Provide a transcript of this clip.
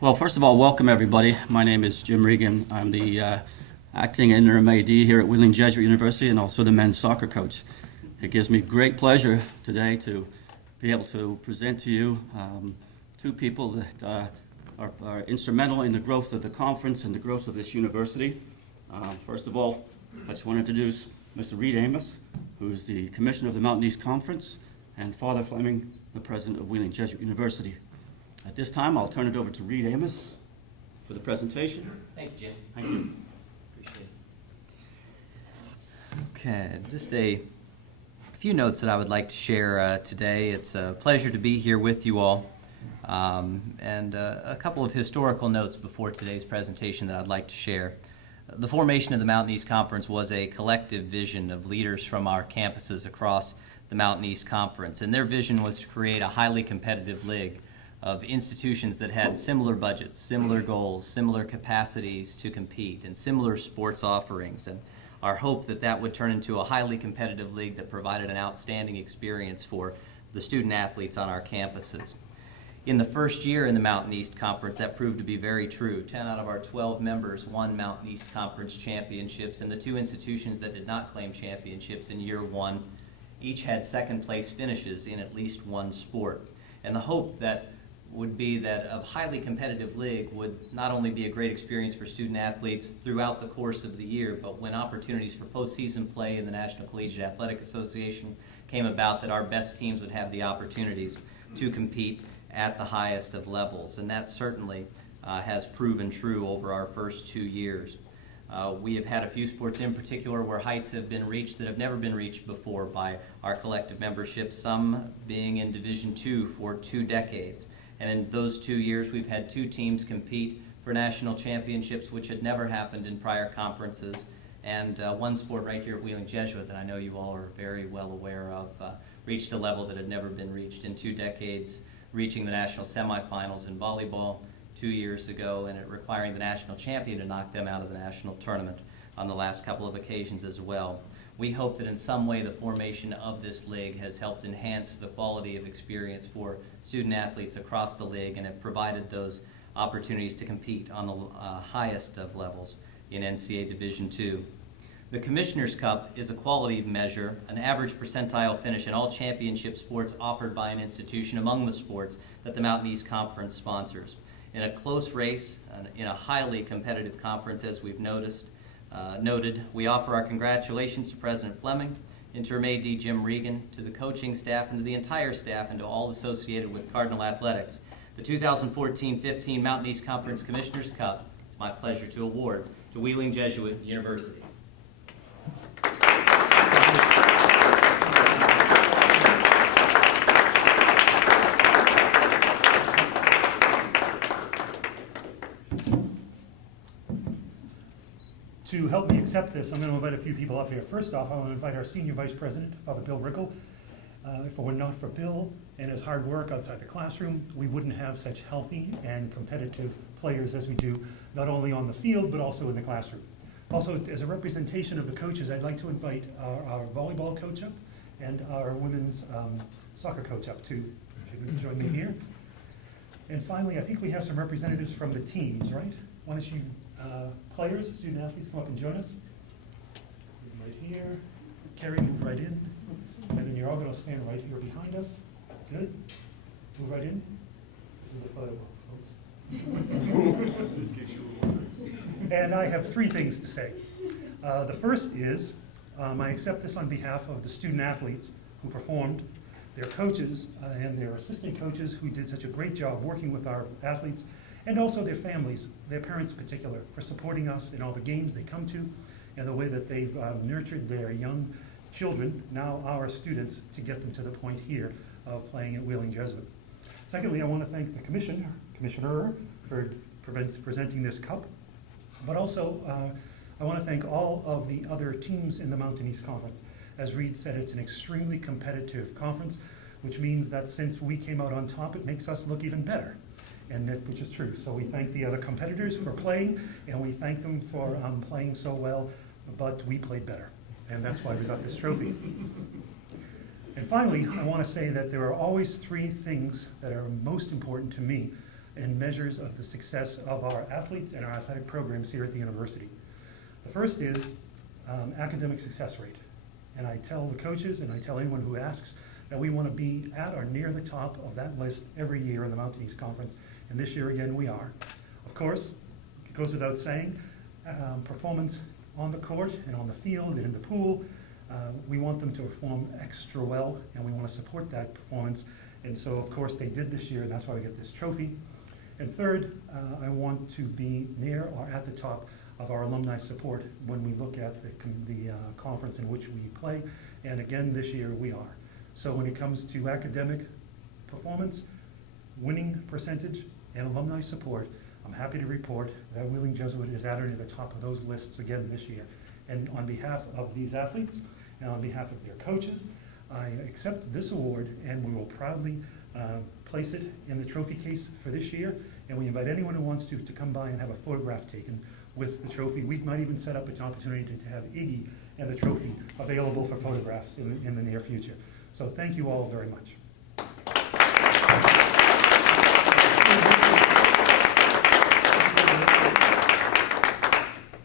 Well, first of all, welcome everybody. My name is Jim Regan. I'm the acting interim AD here at Wheeling Jesuit University and also the men's soccer coach. It gives me great pleasure today to be able to present to you two people that are instrumental in the growth of the conference and the growth of this university. First of all, I just want to introduce Mr. Reed Amos, who's the Commissioner of the Mountain East Conference, and Father Fleming, the President of Wheeling Jesuit University. At this time, I'll turn it over to Reed Amos for the presentation. Thanks, Jim. Thank you. Appreciate it. Okay, just a few notes that I would like to share today. It's a pleasure to be here with you all. And a couple of historical notes before today's presentation that I'd like to share. The formation of the Mountain East Conference was a collective vision of leaders from our campuses across the Mountain East Conference, and their vision was to create a highly competitive league of institutions that had similar budgets, similar goals, similar capacities to compete, and similar sports offerings. And our hope that that would turn into a highly competitive league that provided an outstanding experience for the student athletes on our campuses. In the first year in the Mountain East Conference, that proved to be very true. 10 out of our 12 members won Mountain East Conference championships, and the two institutions that did not claim championships in year one each had second place finishes in at least one sport. And the hope that would be that a highly competitive league would not only be a great experience for student athletes throughout the course of the year, but when opportunities for postseason play in the National Collegiate Athletic Association came about, that our best teams would have the opportunities to compete at the highest of levels. And that certainly has proven true over our first 2 years. We have had a few sports in particular where heights have been reached that have never been reached before by our collective membership, some being in Division II for 2 decades. And in those 2 years, we've had 2 teams compete for national championships, which had never happened in prior conferences. And one sport right here at Wheeling Jesuit that I know you all are very well aware of reached a level that had never been reached in 2 decades, reaching the national semifinals in volleyball 2 years ago, and it requiring the national champion to knock them out of the national tournament on the last couple of occasions as well. We hope that in some way the formation of this league has helped enhance the quality of experience for student athletes across the league and have provided those opportunities to compete on the highest of levels in NCAA Division II. The Commissioner's Cup is a quality measure, an average percentile finish in all championship sports offered by an institution among the sports that the Mountain East Conference sponsors. In a close race, in a highly competitive conference, as we've noted, we offer our congratulations to President Fleming, Interim AD Jim Regan, to the coaching staff and to the entire staff and to all associated with Cardinal Athletics. The 2014-15 Mountain East Conference Commissioner's Cup, it's my pleasure to award to Wheeling Jesuit University. To help me accept this, I'm going to invite a few people up here. First off, I want to invite our Senior Vice President, Father Bill Rickle. If it were not for Bill and his hard work outside the classroom, we wouldn't have such healthy and competitive players as we do, not only on the field, but also in the classroom. Also, as a representation of the coaches, I'd like to invite our volleyball coach up and our women's soccer coach up too. If you would join me here. And finally, I think we have some representatives from the teams, right? Why don't you players, student athletes, come up and join us. Right here. Carrie, move right in. And then you're all going to stand right here behind us. Good. Move right in. This is the photo, folks. And I have 3 things to say. The first is I accept this on behalf of the student athletes who performed, their coaches and their assistant coaches who did such a great job working with our athletes, and also their families, their parents in particular, for supporting us in all the games they come to and the way that they've nurtured their young children, now our students, to get them to the point here of playing at Wheeling Jesuit. Secondly, I want to thank the Commissioner for presenting this cup, but also I want to thank all of the other teams in the Mountain East Conference. As Reed said, it's an extremely competitive conference, which means that since we came out on top, it makes us look even better. Which is true. So we thank the other competitors for playing, and we thank them for playing so well, but we played better. And that's why we got this trophy. And finally, I want to say that there are always 3 things that are most important to me and measures of the success of our athletes and our athletic programs here at the university. The first is academic success rate. And I tell the coaches and I tell anyone who asks that we want to be at or near the top of that list every year in the Mountain East Conference, and this year again we are. Of course, it goes without saying, performance on the court and on the field and in the pool, we want them to perform extra well, and we want to support that performance. And so, of course, they did this year, and that's why we get this trophy. And third, I want to be near or at the top of our alumni support when we look at the conference in which we play. And again, this year we are. So when it comes to academic performance, winning percentage, and alumni support, I'm happy to report that Wheeling Jesuit is at or near the top of those lists again this year. And on behalf of these athletes and on behalf of their coaches, I accept this award, and we will proudly place it in the trophy case for this year. And we invite anyone who wants to come by and have a photograph taken with the trophy. We might even set up an opportunity to have Iggy and the trophy available for photographs in the near future. So thank you all very much.